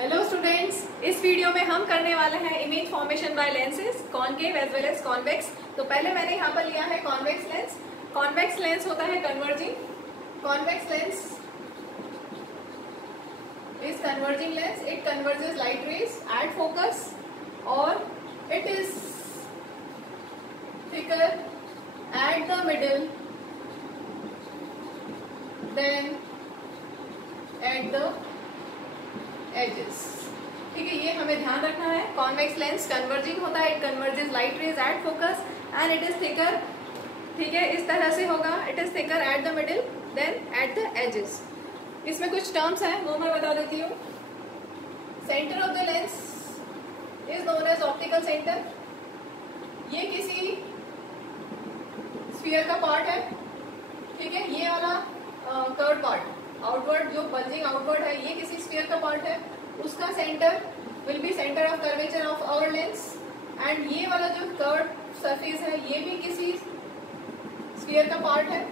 Hello students, इस video में हम करने वाले हैं image formation by lenses concave as well as convex. तो पहले मैंने यहाँ पर लिया है कॉन्वेक्स लेंस। कॉन्वेक्स लेंस होता है converging. Convex lens is converging lens. It converges light rays at focus और it is thicker at the middle then at the edges। ठीक है, ये हमें ध्यान रखना है। कॉन्वेक्स लेंस कन्वर्जिंग होता है, it converges light rays at focus and it is thicker. ठीक है, इस तरह से होगा, it is thicker at the middle than at the edges. इसमें कुछ टर्म्स हैं वो मैं बता देती हूँ। Centre of the lens is known as optical centre. ये किसी स्फीयर का पार्ट है। ठीक है, ये वाला कर्व पार्ट आउटवर्ड जो बल्जिंग आउटवर्ड है, ये किसी स्फीयर का पार्ट है। उसका centre will be centre of curvature of our lens and ये वाला जो कर्व सरफेस है ये भी किसी स्फीयर का पार्ट है।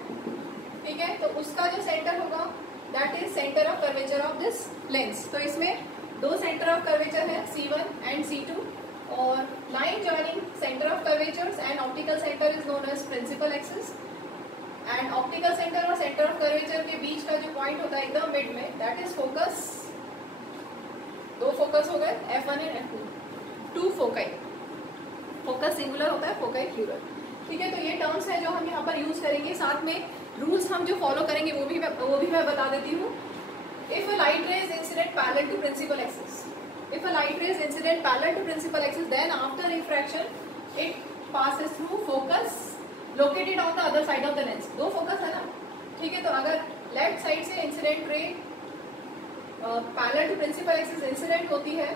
ठीक है, तो उसका जो सेंटर होगा that is centre of curvature of this lens. तो इसमें दो सेंटर ऑफ कर्वेचर है, C1 एंड C2, और line joining centre of curvatures and optical centre is known as principal axis. And optical centre और centre of curvature के बीच का जो पॉइंट होता है एकदम मिड में दैट इज फोकस। दो फोकस हो गए, F1 and F2, two foci. Focus singular होता है, फोकाई प्लूरल। ठीक है, तो ये टर्म्स हैं जो हम यहाँ पर यूज करेंगे। साथ में रूल्स हम जो फॉलो करेंगे वो भी मैं बता देती हूँ। If a light ray is incident parallel to principal axis, if a light ray is incident parallel to principal axis, then after refraction it passes through focus located on the other side of the lens। दो focus है ना। ठीक है, तो अगर left side से incident ray parallel to principal axis incident होती है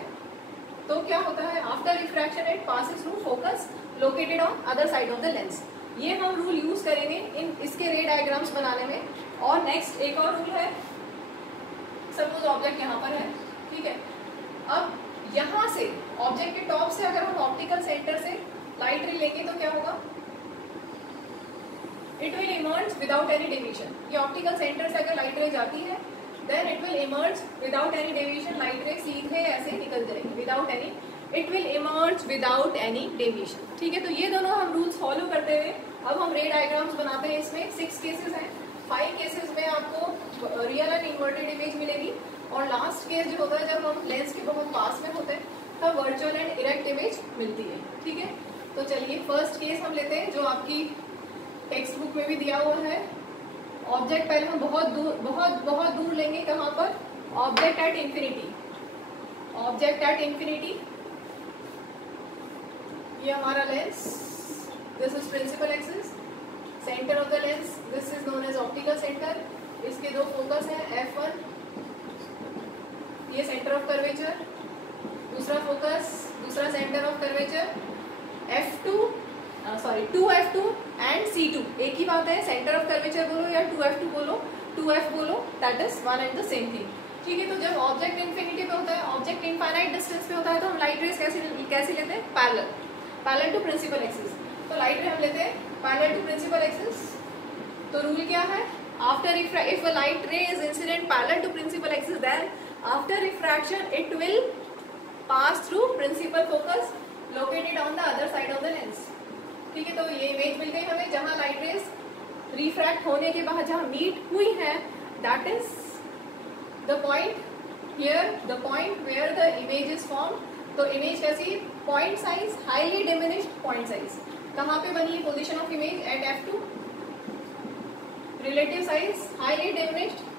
तो क्या होता है, after refraction it passes through focus located on other side of the lens. ये हम रूल यूज करेंगे इन इसके रे डायग्राम्स बनाने में। और नेक्स्ट एक और रूल है, सपोज ऑब्जेक्ट यहाँ पर है। ठीक है, अब यहां से ऑब्जेक्ट के टॉप से अगर हम ऑप्टिकल सेंटर से लाइट रे लेंगे तो क्या होगा, it will emerge without any deviation. ये ऑप्टिकल सेंटर से अगर लाइट रे जाती है then it will emerge without any deviation. Light ray सीधे ऐसे निकल जाएंगे without any, it will emerge without any deviation. ठीक है, तो ये दोनों हम रूल्स फॉलो करते हुए अब हम रे डायग्राम्स बनाते हैं। इसमें 6 केसेस हैं। 5 केसेस में आपको रियल एंड इन्वर्टेड इमेज मिलेगी और लास्ट केस जो होता है जब हम लेंस के बहुत पास में होते हैं तब वर्चुअल एंड इरेक्ट इमेज मिलती है। ठीक है, तो चलिए फर्स्ट केस हम लेते हैं जो आपकी टेक्स्ट बुक में भी दिया हुआ है। ऑब्जेक्ट पहले हम बहुत दूर लेंगे। कहाँ पर, object at infinity. Object at infinity, ये हमारा lens, this is principal axis. Centre of the lens, this is known as optical centre. इसके दो फोकस हैं, F1, ये सेंटर ऑफ कर्वेचर, दूसरा फोकस, दूसरा centre of curvature F2 and C2। एक ही बात है, सेंटर ऑफ कर्वेचर बोलो या 2F2 बोलो, 2F बोलो, that is one and the same thing. ठीक है, तो जब ऑब्जेक्ट इन्फिनिटी पे होता है, ऑब्जेक्ट इनफाइनाइट डिस्टेंस पे होता है तो हम लाइट रेज कैसे लेते हैं, पैरेलल टू प्रिंसिपल एक्सिस। तो लाइट रे हम लेते हैं पैरेलल टू प्रिंसिपल एक्सिस। तो रूल क्या है, after if a light ray is incident parallel to principal axis then after refraction it will pass through principal focus located on the other side of the lens। ठीक है, तो ये image मिल गई हमें जहां लाइट रेज रिफ्रैक्ट होने के बाद जहां मीट हुई है that is the point here, the point where the image is form. तो इमेज कैसी, point size highly diminished point size. कहाँ पे बनी है, position of image at F2। Relative size highly diminished,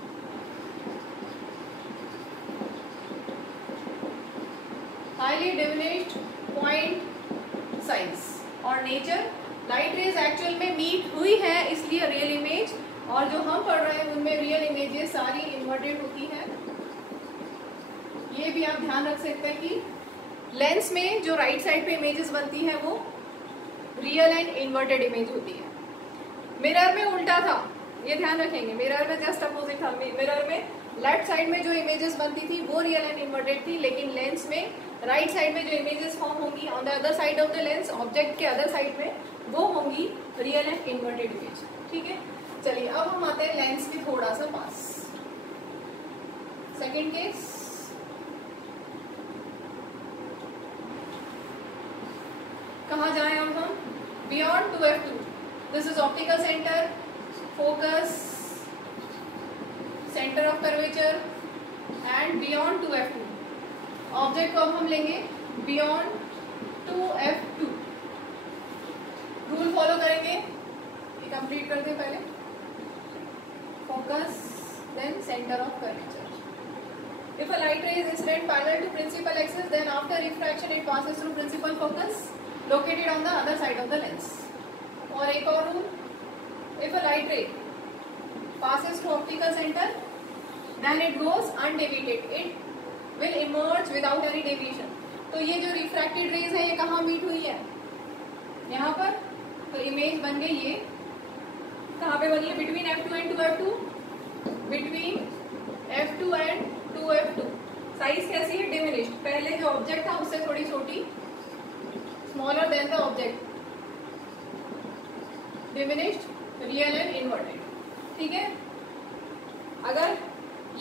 highly diminished point size. और nature, light rays actual में meet हुई है इसलिए रियल इमेज, और जो हम पढ़ रहे हैं उनमें रियल इमेजेस सारी इन्वर्टेड होती है। ये भी आप ध्यान रख सकते हैं कि लेंस में जो राइट साइड पे इमेजेस बनती है वो रियल एंड इन्वर्टेड इमेज होती है। मिरर में उल्टा था, ये ध्यान रखेंगे। मिरर में जस्ट अपोजिट था। मिरर में लेफ्ट साइड में जो इमेजेस बनती थी वो रियल एंड इन्वर्टेड थी, लेकिन लेंस में राइट साइड में जो इमेजेस फॉर्म होंगी on the other side of the lens, object के अदर साइड में, वो होंगी रियल एंड इन्वर्टेड इमेज। ठीक है, चलिए अब हम आते हैं लेंस के थोड़ा सा पास। सेकेंड केस, कहाँ जाएं अब हम? Beyond 2f2. This is optical centre, focus, centre of curvature and beyond 2f2. Object को अब हम लेंगे बियॉन्ड 2f2. रूल फॉलो करेंगे, ये कंप्लीट कर दें पहले. Focus then centre of curvature. If a light ray is incident parallel to principal axis, then after refraction it passes through principal focus located on the other side of the lens. और एक और rule, if a light ray passes through optical center, then it goes undeviated. It will emerge without any deviation. तो ये जो refracted rays है ये कहाँ meet हुई है? यहाँ पर. तो इमेज बन गई ये कहाँ पे बनी है? Between f2 and 2f2. Between f2 and 2f2. Size कैसी है? डिमिनिश्ड. पहले जो ऑब्जेक्ट था उससे थोड़ी छोटी, smaller than the object, diminished, real and inverted. ठीक है. अगर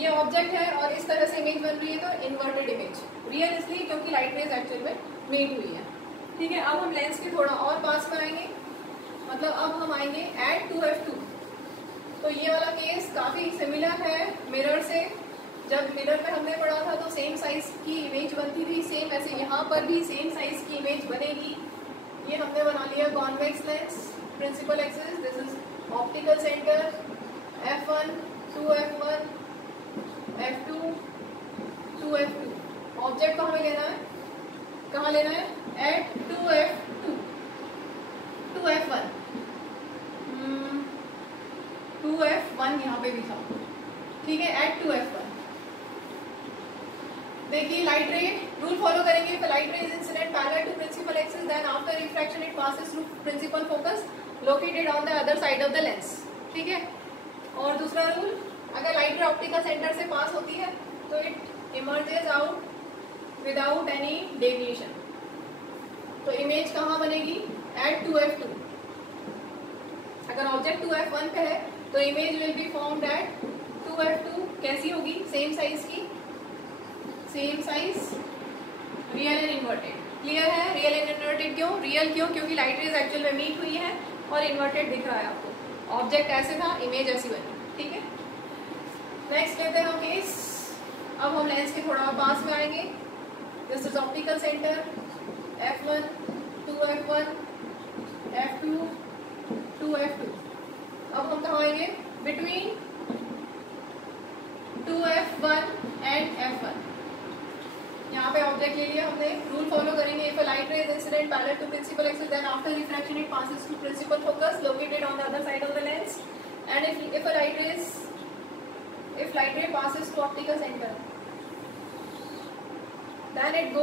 ये ऑब्जेक्ट है और इस तरह से इमेज बन रही है तो इन्वर्टेड इमेज. रियल इसलिए क्योंकि लाइट रेज एक्चुअल में मीट हुई है. ठीक है. अब हम लेंस के थोड़ा और पास में आएंगे, मतलब अब हम आएंगे एट 2f2. तो ये वाला केस काफी सिमिलर है मिरर से. जब मिरर में हमने पढ़ा था तो सेम साइज की इमेज बनती थी, सेम ऐसे यहाँ पर भी सेम साइज की इमेज बनेगी. ये हमने बना लिया convex lens, principal axis, this is optical centre, f1, 2f1, f2, 2f2. Object को हमें लेना है, कहाँ लेना है? एट 2f2, 2f1, 2f1 यहाँ पे भी था. ठीक है. Eight 2f1. देखिए लाइट रे, रूल फॉलो करेंगे. If a light ray is incident parallel to principal axis, then after refraction it passes through principal focus located on the other side of the lens. ठीक है. और दूसरा rule, अगर light ray optical centre से पास होती है तो it emerges out without any deviation. तो इमेज कहाँ बनेगी? Eight 2f2. अगर ऑब्जेक्ट 2f1 पे है तो image will be formed at 2f2. कैसी होगी? सेम साइज की, same size, real and inverted. Clear है? रियल एंड इन्वर्टेड क्यों? रियल क्यों? क्योंकि लाइट रेज एक्चुअल में मीट हुई है, और इन्वर्टेड दिख रहा है आपको. ऑब्जेक्ट ऐसे था, इमेज ऐसी बनी. ठीक है. नेक्स्ट लेते हैं हम केस. अब हम लेंस के थोड़ा पास में आएंगे. This is optical centre, f1, 2f1, f2, 2f2. अब हम कहाँ आएंगे? Between 2f1 and f1. यहाँ पे ऑब्जेक्ट ले लिया हमने. रूल फॉलो करेंगे. If a light ray is incident parallel to principal axis, then after refraction it passes through principal focus located on the other side of the lens. And if light ray passes through optical center, then it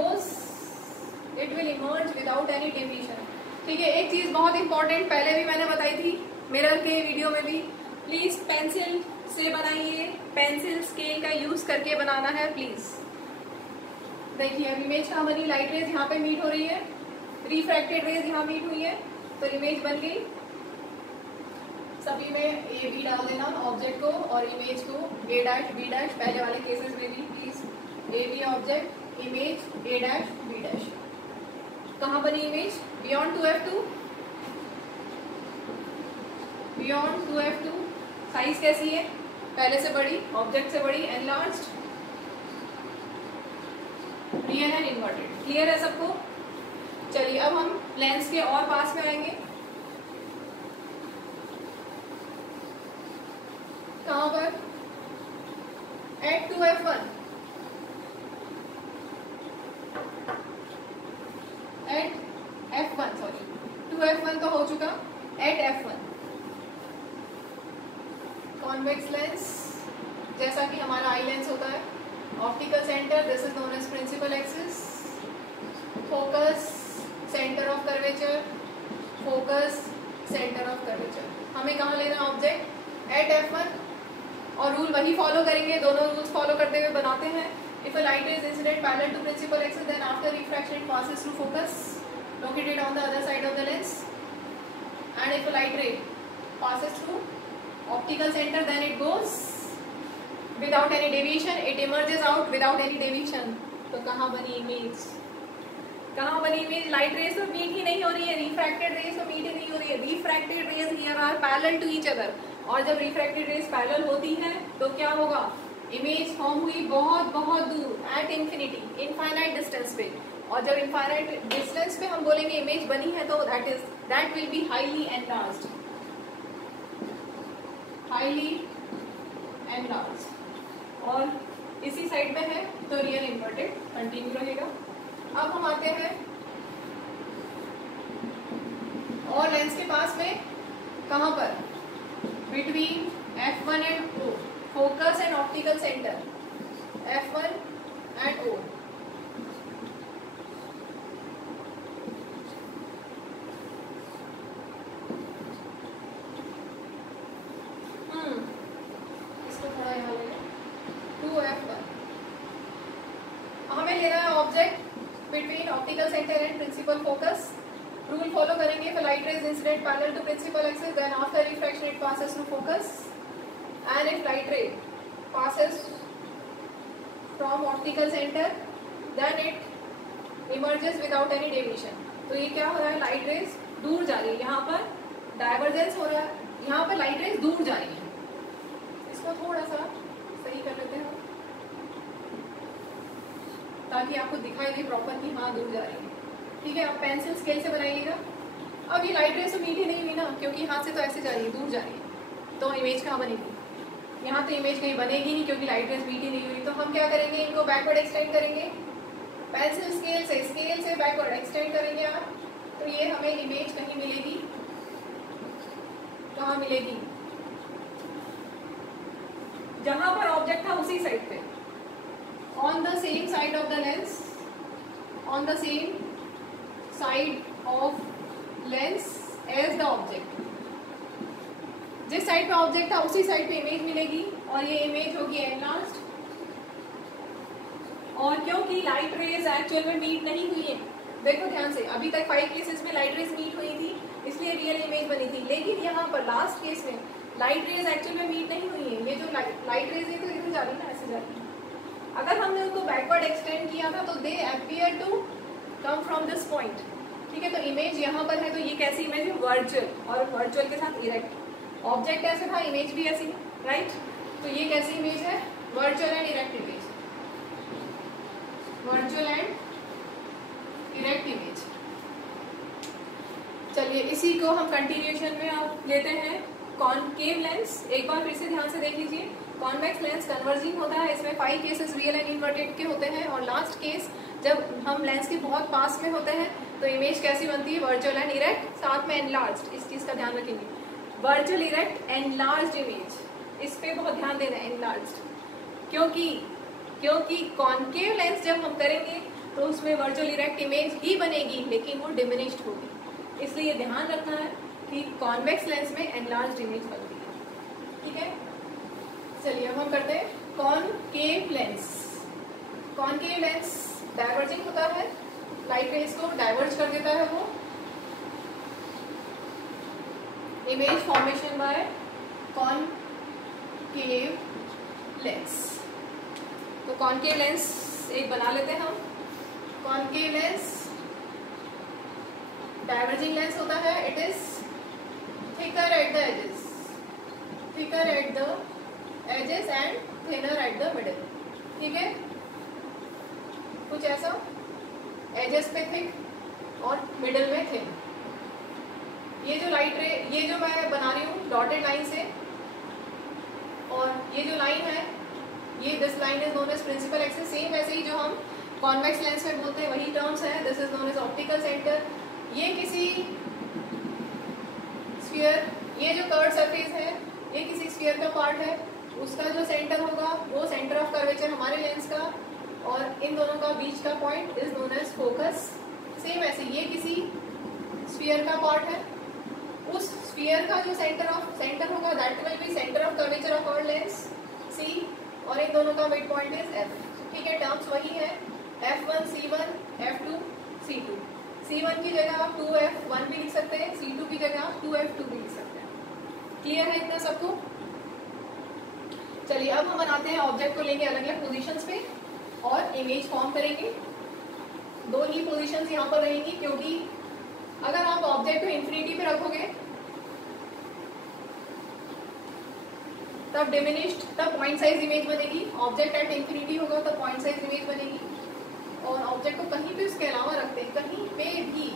will emerge without any deviation. ठीक है. एक चीज बहुत important पहले भी मैंने बताई थी मिरर के वीडियो में भी, प्लीज पेंसिल से बनाइए. पेंसिल स्केल का यूज करके बनाना है प्लीज. देखिए अब इमेज कहाँ बनी? लाइट रेज यहाँ पे मीट हो रही है, रिफ्रैक्टेड रेज यहाँ मीट हुई है, तो इमेज बन गई. सभी में ए बी डाल देना ऑब्जेक्ट को और इमेज को ए डैश बी डैश. पहले वाले केसेस में भी please A B object, image A dash B dash. कहाँ बनी image? Beyond 2f2. Beyond 2f2. Size कैसी है? पहले से बड़ी, ऑब्जेक्ट से बड़ी, enlarged, real and inverted. Clear है सबको? चलिए अब हम लेंस के और पास में आएंगे. कहाँ पर? Eight 2f1. Eight f1, sorry 2f1 तो हो चुका. एट f1 कॉन्वेक्स लेंस, जैसा कि हमारा आई लेंस होता है. Optical centre, this is known as principal axis. Focus, centre of curvature, focus, centre of curvature. हमें कहाँ लेना ऑब्जेक्ट? Eight f1. और रूल वही फॉलो करेंगे, दोनों रूल्स फॉलो करते हुए बनाते हैं. If a light is incident parallel to principal axis, then after refraction it passes through focus located on the other side of the lens. And if a light ray passes through optical center, then it goes without any deviation, it emerges out without any deviation. तो कहाँ बनी image? कहाँ बनी image? Light rays तो meet ही नहीं हो रही है, रिफ्रैक्टेड रेज तो मीट ही नहीं हो रही है। Refracted rays here are parallel to each other, और जब रिफ्रैक्टेड रेज पैरेलल होती है तो क्या होगा? इमेज फॉर्म हुई बहुत बहुत दूर, एट इंफिनिटी, इनफाइनाइट डिस्टेंस पे। और जब इनफाइनाइट डिस्टेंस पे हम बोलेंगे इमेज बनी है तो that will be highly enlarged, highly enlarged. और इसी साइड में है तो रियल इन्वर्टेड कंटिन्यू रहेगा। अब हम आते हैं और लेंस के पास में, कहां पर? Between F1 and O, focus and optical centre, F1 and O। इसको थोड़ा यहाँ ले 2F1। हमें लेना है object between optical centre and principal focus. Rule follow करेंगे, for light rays incident parallel to principal axis, then after refraction it passes through focus, and if light ray passes from optical center then it emerges without any deviation। तो ये क्या हो रहा है? Light rays दूर जा रही है, यहाँ पर डाइवर्जेंस हो रहा है, यहाँ पर लाइट रेज दूर जा रही है। इसको थोड़ा सा सही कर लेते हैं ताकि आपको दिखाई दे प्रॉपर कि हाँ दूर जा रही है। ठीक है, आप पेंसिल स्केल से बनाइएगा। अब ये लाइट रेज तो मीट ही नहीं हुई ना, क्योंकि हाथ से तो ऐसे जा रही है, दूर जा रही है, तो इमेज कहाँ बनेगी? यहाँ तो इमेज कहीं बनेगी नहीं क्योंकि लाइट रेज मीट ही नहीं हुई। तो हम क्या करेंगे? इनको बैकवर्ड एक्सटेंड करेंगे, पेंसिल स्केल से बैकवर्ड एक्सटेंड करेंगे आप, तो ये हमें इमेज कहीं मिलेगी। कहाँ मिलेगी? जहां पर ऑब्जेक्ट था उसी साइड पे, on the same side of the lens, on the same side of lens as the object. जिस साइड पे ऑब्जेक्ट था उसी साइड पे इमेज मिलेगी, और ये इमेज होगी एनलार्ज्ड। और क्योंकि लाइट रेज एक्चुअल में मीट नहीं हुई है, देखो ध्यान से, अभी तक 5 केसेस में लाइट रेज मीट हुई थी इसलिए रियल इमेज बनी थी, लेकिन यहाँ पर लास्ट केस में लाइट रेज एक्चुअल में मीट नहीं हुई है। ये जो लाइट रेज है तो इधर जा रही है ना, ऐसे जा रही है। अगर हमने उनको बैकवर्ड एक्सटेंड किया था तो they appear to come from this point. ठीक है, तो इमेज यहाँ पर है, तो ये कैसी इमेज है? वर्चुअल, और वर्चुअल के साथ इरेक्ट। ऑब्जेक्ट ऐसे था, इमेज भी ऐसी, राइट? तो ये कैसी इमेज है? Virtual and erect image, virtual and erect image. चलिए इसी को हम कंटिन्यूएशन में आप लेते हैं। कॉनकेव लेंस, एक बार फिर से ध्यान से देख लीजिए। कॉन्वेक्स लेंस कन्वर्जिंग होता है, इसमें 5 केसेस रियल एंड इन्वर्टेड के होते हैं, और लास्ट केस जब हम लेंस के बहुत पास में होते हैं तो इमेज कैसी बनती है? वर्चुअल एंड इरेक्ट, साथ में एनलार्ज्ड। इस चीज का ध्यान रखेंगे, वर्चुअल इरेक्ट एनलार्ज्ड इमेज, इस पे बहुत ध्यान देना है, एनलार्ज्ड। क्योंकि कॉनकेव लेंस जब हम करेंगे तो उसमें वर्चुअल इरेक्ट इमेज ही बनेगी, लेकिन वो डिमिनिश्ड होगी, इसलिए ध्यान रखना है कि कॉन्वेक्स लेंस में एनलार्ज्ड इमेज बनती है। ठीक है, चलिए अब हम करते हैं concave lens. Concave lens diverging होता है, लाइट रेज को डाइवर्ज कर देता है वो, image formation bye concave lens. तो कॉनकेव लेंस एक बना लेते हैं हम। कॉनकेव लेंस डाइवर्जिंग लेंस होता है, it is thicker at the edges, thicker at the edges and thinner at the middle. ठीक है, कुछ ऐसा, एजेस पे थिक और मिडिल में थिन। ये जो लाइट रे, ये जो मैं बना रही हूँ डॉटेड लाइन से, और ये जो लाइन है, ये this line is known as principal axis. Same वैसे ही जो हम कॉन्वेक्स लेंस में बोलते हैं वही टर्म्स है। This is known as optical centre. ये किसी स्फीयर, ये जो कर्व सरफेस है ये किसी स्फीयर का पार्ट है, उसका जो सेंटर होगा वो सेंटर ऑफ कर्वेचर हमारे लेंस का, और इन दोनों का बीच का point is known as focus. Same ऐसे ये किसी स्फीयर का पार्ट है, उस स्फीयर का जो सेंटर होगा that will be centre of curvature of our lens C, और इन दोनों का मिड पॉइंट इज एफ। ठीक है, टर्म्स वही है, F1 C1 F2 C2। C1 की जगह आप 2F1 भी लिख सकते हैं, C2 की जगह आप 2F2 भी लिख सकते हैं। क्लियर है इतना सबको? चलिए अब हम बनाते हैं, ऑब्जेक्ट को लेंगे अलग अलग पोजीशंस पे और इमेज फॉर्म करेंगे। दो ही पोजीशंस यहाँ पर रहेंगी, क्योंकि अगर आप ऑब्जेक्ट को इंफिनिटी पे रखोगे तब डिमिनिश्ड, तब पॉइंट साइज इमेज बनेगी। ऑब्जेक्ट एट इंफिनिटी होगा तब पॉइंट साइज इमेज बनेगी। और ऑब्जेक्ट को कहीं भी उसके अलावा रखते हैं, कहीं पे भी,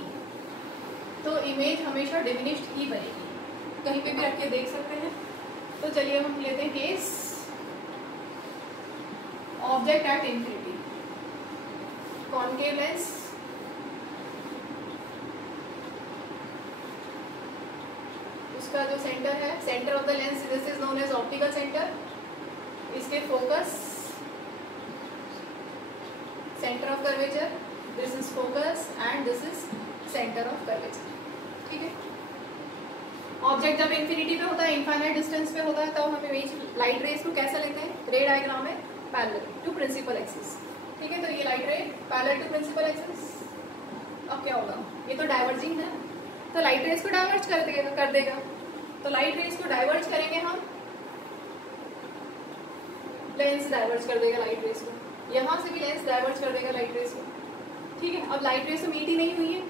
तो इमेज हमेशा डिमिनिश्ड ही बनेगी। कहीं पे भी रख के देख सकते हैं। तो चलिए हम लेते हैं case object at infinity, concave lens, उसका जो सेंटर है, centre of the lens, this is known as optical centre. इसके focus, centre of curvature, this is focus and this is centre of curvature. ठीक है। ऑब्जेक्ट जब infinity पे होता है, इनफाइनाइट डिस्टेंस पे होता है, तब हम इमेज लाइट रेज को कैसा लेते हैं, रे डायग्राम में पैरेलल टू प्रिंसिपल एक्सिस। ठीक है, तो ये लाइट रे पैरेलल टू प्रिंसिपल एक्सिस। अब क्या होगा, ये तो डाइवर्जिंग है, तो लाइट रेज को डाइवर्ज कर देगा। तो लाइट रेज को डाइवर्ज करेंगे हम, लेंस डाइवर्ज कर देगा लाइट रेज को, यहाँ से भी लेंस डाइवर्ज कर देगा लाइट रेज को। ठीक है, अब लाइट रेज तो मीट ही नहीं हुई है,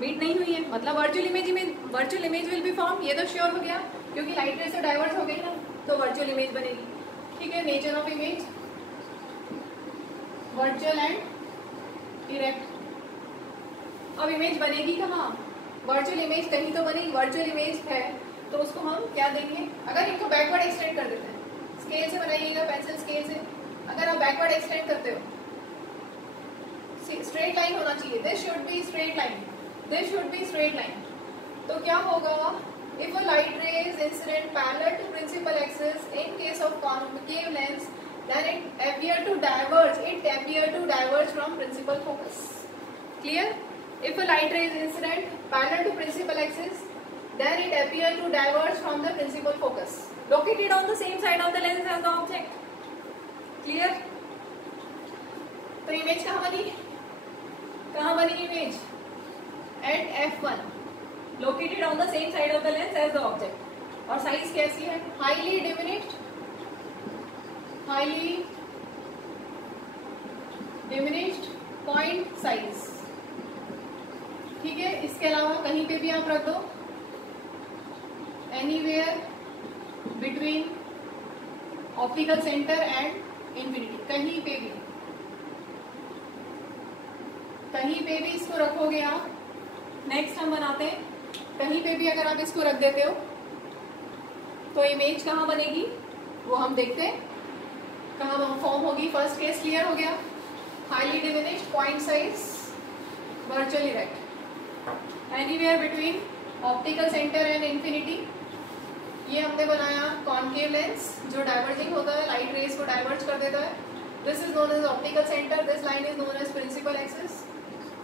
मीट नहीं हुई है, मतलब virtual image will be form, ये तो श्योर हो गया, क्योंकि लाइट रेज तो डाइवर्ज हो गई ना, तो वर्चुअल इमेज बनेगी। ठीक है, nature of image virtual and erect. अब इमेज बनेगी कहाँ, वर्चुअल इमेज कहीं तो बनेगी। वर्चुअल इमेज है तो उसको हम क्या देंगे, अगर इनको बैकवर्ड एक्सटेंड कर देते हैं, स्केल से बनाइएगा, पेंसिल स्केल से, अगर आप बैकवर्ड एक्सटेंड करते हो, स्ट्रेट लाइन होना चाहिए, this should be straight line, this should be straight line. तो क्या होगा, if a light ray is incident parallel to principal axis in case of concave lens, then it appear to diverge from principal focus. Clear? If a light ray is incident parallel to principal axis, then it appear to diverge from the principal focus, located on the same side of the lens as the object. Clear? तो image कहाँ बनी image? At f1, located on the same side of the lens as the object. और size कैसी है, highly diminished point size। ठीक है, इसके अलावा कहीं पे भी आप रख दो, anywhere between optical centre and infinity, कहीं पे भी इसको रखोगे आप। नेक्स्ट हम बनाते हैं, कहीं पे भी अगर आप इसको रख देते हो तो इमेज कहाँ बनेगी, वो हम देखते हैं कहाँ फॉर्म होगी। फर्स्ट केस क्लियर हो गया, highly diminished point size virtual erect anywhere between optical centre and infinity. ये हमने बनाया कॉनकेव लेंस जो डाइवर्जिंग होता है, लाइट रेज को डाइवर्ज कर देता है। This is known as optical centre, this line is known as principal axis,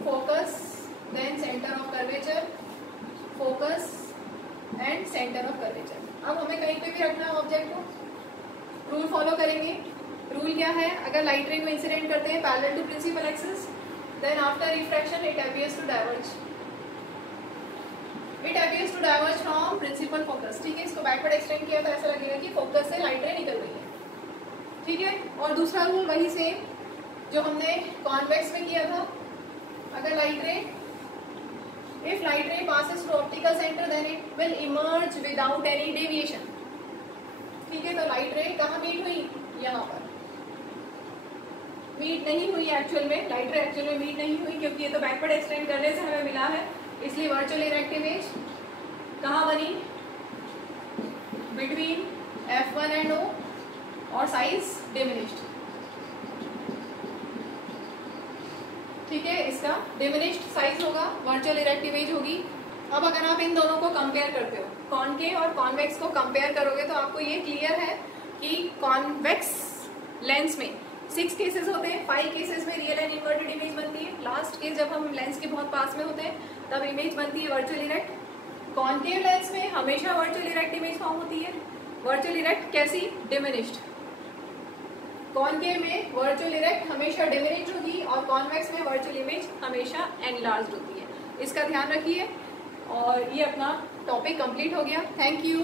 focus, then centre of curvature, focus and centre of curvature. अब हमें कहीं पे भी रखना है ऑब्जेक्ट को, रूल फॉलो करेंगे। रूल क्या है, अगर लाइट रे को इंसिडेंट करते हैं parallel to principal axis, then after refraction it appears to diverge from principal focus. ठीक है, इसको बैकवर्ड एक्सटेंड किया तो ऐसा लगेगा कि फोकस से लाइट रे निकल रही है। ठीक है, और दूसरा रूल वही सेम जो हमने कॉन्वेक्स में किया था, अगर लाइट रे, if light ray passes through optical center then it will emerge without any deviation। ठीक है, तो लाइट रे कहाँ मीट हुई, यहाँ पर मीट नहीं हुई एक्चुअल में, लाइट रे एक्चुअल में मीट नहीं हुई, क्योंकि ये तो बैकवर्ड एक्सटेंड करने से हमें मिला है, इसलिए वर्चुअल इरेक्ट इमेज कहाँ बनी, बिटवीन f1 एंड o, और साइज डिमिनिश्ड। ठीक है, इसका डिमिनिश्ड साइज होगा, वर्चुअल इरेक्ट इमेज होगी। अब अगर आप इन दोनों को कंपेयर करते हो, कॉनकेव और कॉन्वेक्स को कंपेयर करोगे, तो आपको ये क्लियर है कि कॉन्वेक्स लेंस में 6 केसेस होते हैं, 5 केसेस में रियल एंड इन्वर्टेड इमेज बनती है। लास्ट केस जब हम लेंस के बहुत पास में होते हैं तब इमेज बनती है वर्चुअल इरेक्ट। कॉनकेव लेंस में हमेशा वर्चुअल इरेक्ट इमेज फॉर्म होती है। वर्चुअल इरेक्ट कैसी, डिमिनिश्ड। कॉनकेव में वर्चुअल इरेक्ट हमेशा डिमिनिश्ड होगी और कॉन्वेक्स में वर्चुअल इमेज हमेशा एनलार्ज्ड होती है। इसका ध्यान रखिए। और ये अपना टॉपिक कंप्लीट हो गया। Thank you.